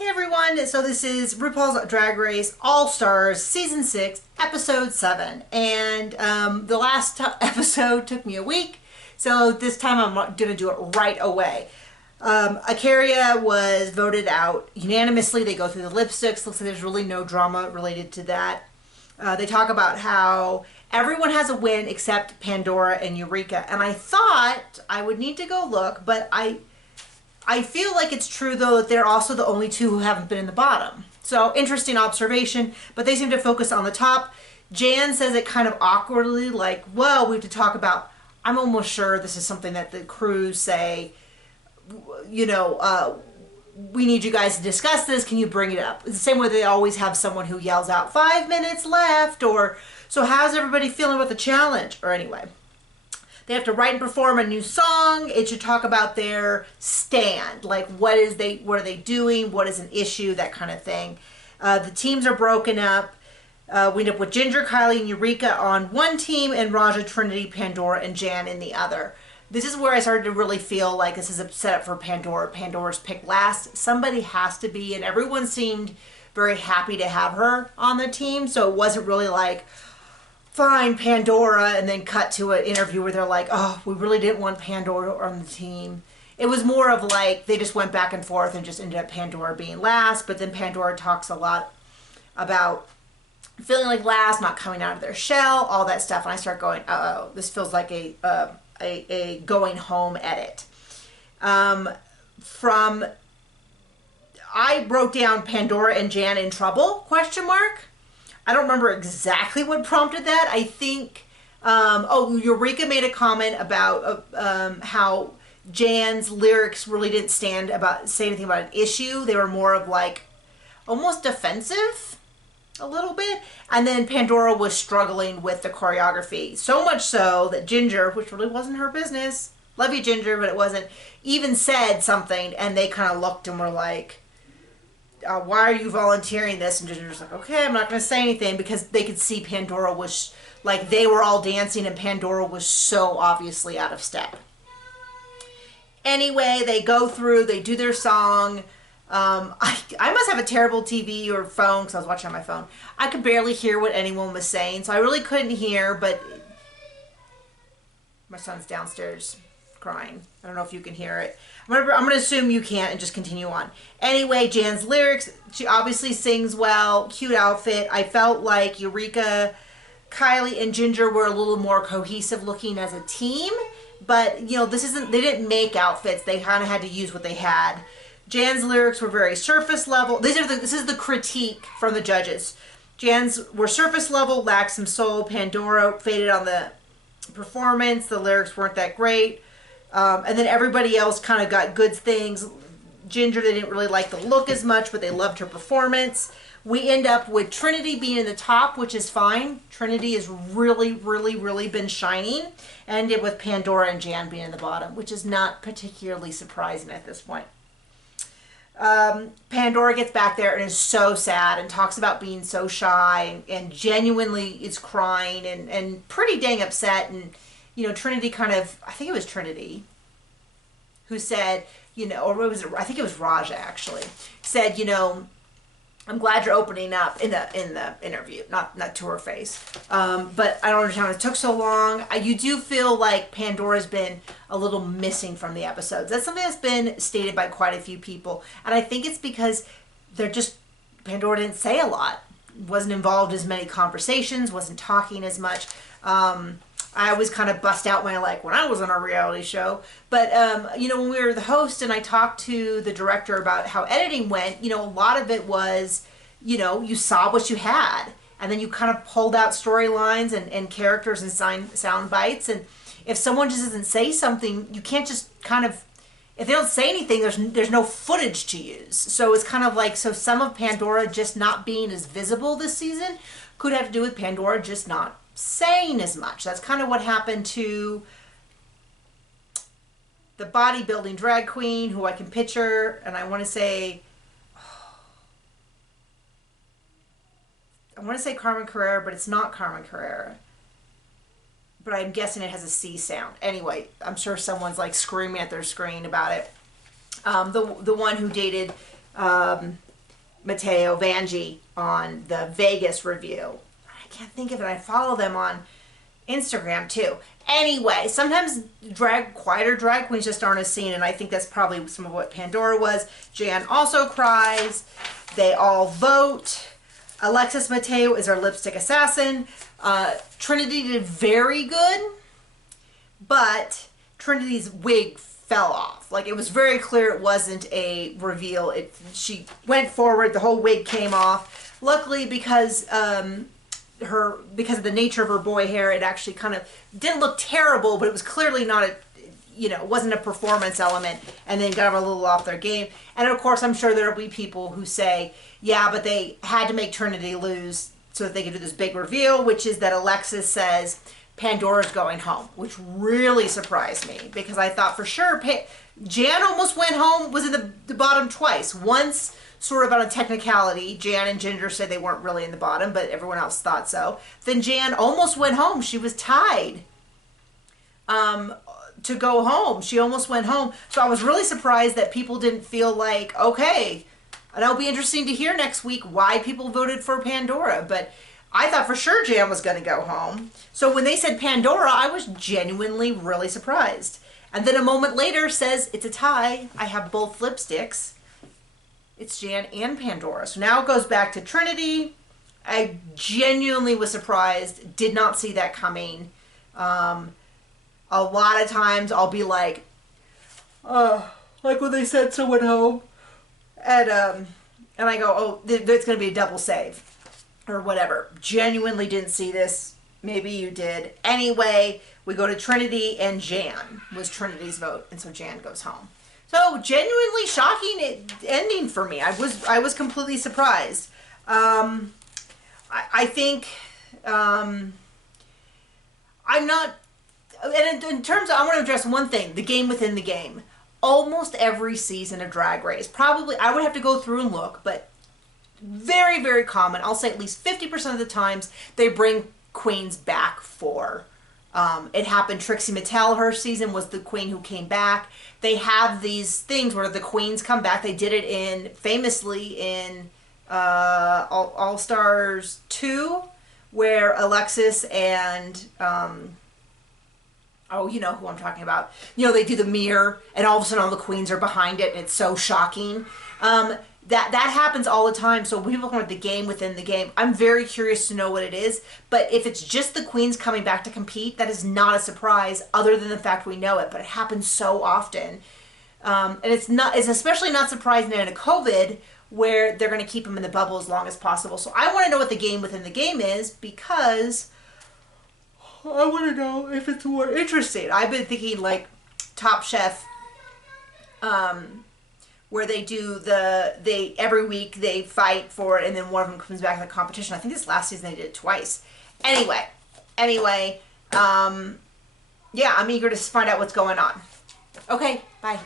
Hey everyone, so this is RuPaul's Drag Race All-Stars Season 6, Episode 7. And the last episode took me a week, so this time I'm going to do it right away. Akaria was voted out unanimously. They go through the lipsticks. Looks like there's really no drama related to that. They talk about how everyone has a win except Pandora and Eureka. And I thought I would need to go look, but I feel like it's true, though, that they're also the only two who haven't been in the bottom. So, interesting observation, but they seem to focus on the top. Jan says it kind of awkwardly, like, well, we have to talk about, I'm almost sure this is something that the crews say, you know, we need you guys to discuss this, can you bring it up? It's the same way they always have someone who yells out, 5 minutes left, or, so how's everybody feeling with the challenge? Or anyway. They have to write and perform a new song. It should talk about their stand, like what are they doing, what is an issue, that kind of thing. The teams are broken up. We end up with Ginger, Kylie, and Eureka on one team, and Raja, Trinity, Pandora, and Jan in the other. This is where I started to really feel like this is a setup for Pandora. Pandora's picked last. Somebody has to be, and everyone seemed very happy to have her on the team, so it wasn't really like, fine, Pandora, and then cut to an interview where they're like, oh, we really didn't want Pandora on the team. It was more of like, they just went back and forth and just ended up Pandora being last, but then Pandora talks a lot about feeling like last, not coming out of their shell, all that stuff, and I start going, uh-oh, this feels like a going home edit. I wrote down Pandora and Jan in trouble, question mark. I don't remember exactly what prompted that. I think, Eureka made a comment about how Jan's lyrics really didn't say anything about an issue. They were more of like almost defensive a little bit. And then Pandora was struggling with the choreography. So much so that Ginger, which really wasn't her business, love you Ginger, but it wasn't, even said something, and they kind of looked and were like, why are you volunteering this? And Ginger's like, okay, I'm not going to say anything, because they could see Pandora was, like, they were all dancing and Pandora was so obviously out of step. Anyway, they go through, they do their song. I must have a terrible TV or phone, because I was watching on my phone. I could barely hear what anyone was saying, so I really couldn't hear, but my son's downstairs crying. I don't know if you can hear it. I'm gonna assume you can't and just continue on. Anyway, Jan's lyrics, she obviously sings well, cute outfit. I felt like Eureka, Kylie, and Ginger were a little more cohesive looking as a team, but you know, they didn't make outfits. They kind of had to use what they had. Jan's lyrics were very surface level. This is the critique from the judges. Jan's were surface level, lacked some soul. Pandora faded on the performance. The lyrics weren't that great. And then everybody else kind of got good things. Ginger, they didn't really like the look as much, but they loved her performance. We end up with Trinity being in the top, which is fine. Trinity has really, really, really been shining. And ended with Pandora and Jan being in the bottom, which is not particularly surprising at this point. Pandora gets back there and is so sad and talks about being so shy and genuinely is crying and pretty dang upset. And you know, Trinity kind of, I think it was Trinity who said, you know, I think it was Raja actually, said, you know, I'm glad you're opening up in the interview, not to her face. But I don't understand why it took so long. You do feel like Pandora's been a little missing from the episodes. That's something that's been stated by quite a few people. And I think it's because Pandora didn't say a lot, wasn't involved in as many conversations, wasn't talking as much. I always kind of bust out my, like, when I was on a reality show. But, you know, when we were the host and I talked to the director about how editing went, you know, a lot of it was, you know, you saw what you had. And then you kind of pulled out storylines and characters and sound bites. And if someone just doesn't say something, you can't just kind of, if they don't say anything, there's no footage to use. So it's kind of like, so some of Pandora just not being as visible this season could have to do with Pandora just not saying as much. That's kind of what happened to the bodybuilding drag queen who I can picture, and I want to say Carmen Carrera, but it's not Carmen Carrera. But I'm guessing it has a C sound. Anyway, I'm sure someone's like screaming at their screen about it. The one who dated Mateo, Vanjie on the Vegas review. I can't think of it. I follow them on Instagram too. Anyway, sometimes quieter drag queens just aren't as seen, and I think that's probably some of what Pandora was. Jan also cries. They all vote. Alexis Mateo is our lipstick assassin. Trinity did very good, but Trinity's wig fell off. Like, it was very clear it wasn't a reveal. She went forward, the whole wig came off. Luckily, because of the nature of her boy hair, it actually kind of didn't look terrible, but it was clearly not it wasn't a performance element, and then got a little off their game. And of course, I'm sure there'll be people who say, yeah, but they had to make Trinity lose so that they could do this big reveal, which is that Alexis says Pandora's going home, which really surprised me, because I thought for sure Jan almost went home, was in the bottom twice. Once, sort of on a technicality, Jan and Ginger said they weren't really in the bottom, but everyone else thought so. Then Jan almost went home. She was tied to go home. She almost went home. So I was really surprised that people didn't feel like, okay, and it'll be interesting to hear next week why people voted for Pandora. But I thought for sure Jan was going to go home. So when they said Pandora, I was genuinely really surprised. And then a moment later says, it's a tie. I have both lipsticks. It's Jan and Pandora. So now it goes back to Trinity. I genuinely was surprised. Did not see that coming. A lot of times I'll be like when they sent someone home. And I go, oh, there's going to be a double save. Or whatever. Genuinely didn't see this. Maybe you did. Anyway, we go to Trinity, and Jan was Trinity's vote, and so Jan goes home. So genuinely shocking ending for me. I was completely surprised. I think I'm not. And in terms of, I want to address one thing: the game within the game. Almost every season of Drag Race, probably I would have to go through and look, but very, very common. I'll say at least 50% of the times they bring queens back for. It happened. Trixie Mattel, her season was the queen who came back. They have these things where the queens come back. They did it famously in All Stars 2, where Alexis and oh, you know who I'm talking about. You know, they do the mirror, and all of a sudden all the queens are behind it, and it's so shocking. That happens all the time. So people want the game within the game. I'm very curious to know what it is. But if it's just the queens coming back to compete, that is not a surprise, other than the fact we know it. But it happens so often, and it's especially not surprising in a COVID where they're going to keep them in the bubble as long as possible. So I want to know what the game within the game is, because I want to know if it's more interesting. I've been thinking like Top Chef. Where they do every week they fight for it, and then one of them comes back in the competition. I think this last season they did it twice. Anyway, yeah, I'm eager to find out what's going on. Okay, bye.